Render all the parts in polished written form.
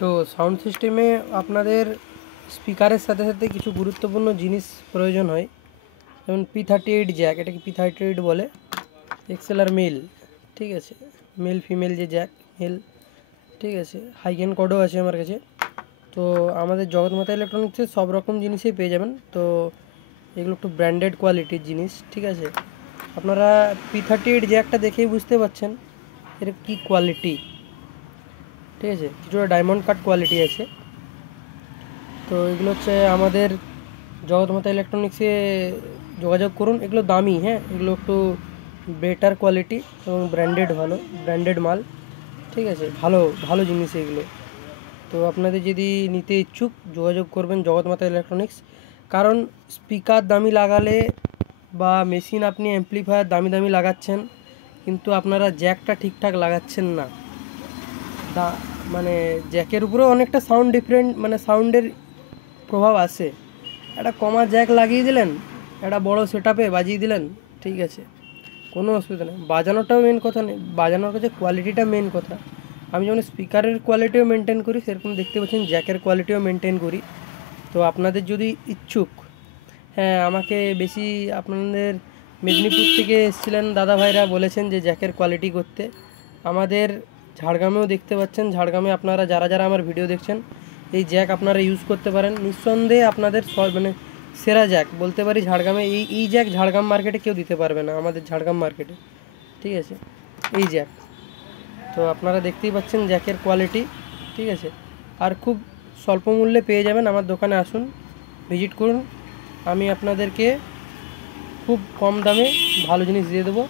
তো সাউন্ড সিস্টেমে আপনাদের স্পিকারের সাথে সাথে কিছু গুরুত্বপূর্ণ জিনিস প্রয়োজন হয়, যেমন P38 জ্যাক, এটাকে P38 বলে, এক্সএলআর মেল, ঠিক আছে, মেল ফিমেল যে জ্যাক, মেল, ঠিক আছে, হাইগেন কর্ডও আছে আমার কাছে। তো আমাদের জগৎমাতা ইলেকট্রনিক্সে সব রকম জিনিসই পেয়ে যাবেন। তো এগুলো একটু ব্র্যান্ডেড কোয়ালিটির জিনিস, ঠিক আছে। আপনারা P38 জ্যাকটা দেখেই বুঝতে পারছেন এর কী কোয়ালিটি, ঠিক আছে, কিছুটা ডায়মন্ড কাট কোয়ালিটি আছে। তো এগুলো হচ্ছে আমাদের জগৎমাতা ইলেকট্রনিক্সে যোগাযোগ করুন। এগুলো দামি, হ্যাঁ, এগুলো একটু বেটার কোয়ালিটি এবং ব্র্যান্ডেড মাল, ঠিক আছে, ভালো ভালো জিনিস এগুলো। তো আপনাদের যদি নিতে ইচ্ছুক যোগাযোগ করবেন জগৎমাতা ইলেকট্রনিক্স। কারণ স্পিকার দামি লাগালে বা মেশিন আপনি অ্যাম্প্লিফায়ার দামি দামি লাগাচ্ছেন, কিন্তু আপনারা জ্যাকটা ঠিকঠাক লাগাচ্ছেন না। মানে জ্যাকের উপরেও অনেকটা সাউন্ড ডিফারেন্ট, মানে সাউন্ডের প্রভাব আসে। একটা কমা জ্যাক লাগিয়ে দিলেন, একটা বড় সেটআপে বাজিয়ে দিলেন, ঠিক আছে, কোনো অসুবিধা নেই। বাজানোটাও মেন কথা নেই, বাজানোর কাছে কোয়ালিটিটা মেন কথা। আমি যেমন স্পিকারের কোয়ালিটিও মেনটেন করি, সেরকম দেখতে পাচ্ছেন জ্যাকের কোয়ালিটিও মেনটেন করি। তো আপনাদের যদি ইচ্ছুক, হ্যাঁ, আমাকে বেশি আপনাদের মেদিনীপুর থেকে এসেছিলেন দাদা ভাইরা, বলেছেন যে জ্যাকের কোয়ালিটি করতে। আমাদের ঝাড়গ্রামেও দেখতে পাচ্ছেন, ঝাড়গ্রামে আপনারা যারা যারা আমার ভিডিও দেখছেন, এই জ্যাক আপনারা ইউজ করতে পারেন। নিঃসন্দেহে আপনাদের মানে সেরা জ্যাক বলতে পারি ঝাড়গ্রামে। এই জ্যাক ঝাড়গ্রাম মার্কেটে কেউ দিতে পারবে না, আমাদের ঝাড়গ্রাম মার্কেটে, ঠিক আছে, এই জ্যাক। তো আপনারা দেখতেই পাচ্ছেন জ্যাকের কোয়ালিটি, ঠিক আছে। আর খুব স্বল্প মূল্যে পেয়ে যাবেন, আমার দোকানে আসুন, ভিজিট করুন, আমি আপনাদেরকে খুব কম দামে ভালো জিনিস দিয়ে দেবো।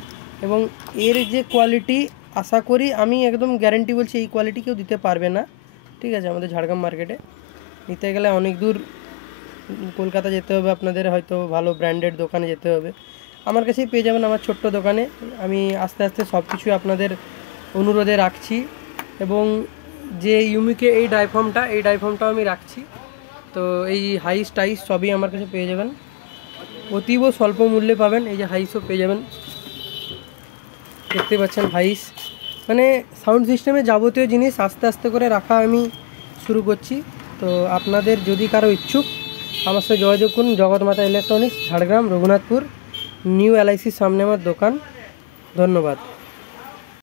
এবং এর যে কোয়ালিটি, আশা করি, আমি একদম গ্যারেন্টি বলছি, এই কোয়ালিটি কেউ দিতে পারবে না, ঠিক আছে। আমাদের ঝাড়গ্রাম মার্কেটে নিতে গেলে অনেক দূর কলকাতা যেতে হবে আপনাদের, হয়তো ভালো ব্র্যান্ডেড দোকানে যেতে হবে। আমার কাছেই পেয়ে যাবেন, আমার ছোট্ট দোকানে। আমি আস্তে আস্তে সব কিছুই আপনাদের অনুরোধে রাখছি। এবং যে ইউমিকে এই ডাইফর্মটাও আমি রাখছি। তো এই হাইস টাইস সবই আমার কাছে পেয়ে যাবেন, অতীব স্বল্প মূল্যে পাবেন। এই যে হাইসও পেয়ে যাবেন, দেখতে পাচ্ছেন হাইস। মানে সাউন্ড সিস্টেমে যাবতীয় জিনিস আস্তে আস্তে করে রাখা আমি শুরু করছি। তো আপনাদের যদি কারো ইচ্ছুক, আমার সাথে যোগাযোগ করুন। জগৎমাতা ইলেকট্রনিক্স, ঝাড়গ্রাম, রঘুনাথপুর, নিউ LICর সামনে আমার দোকান। ধন্যবাদ।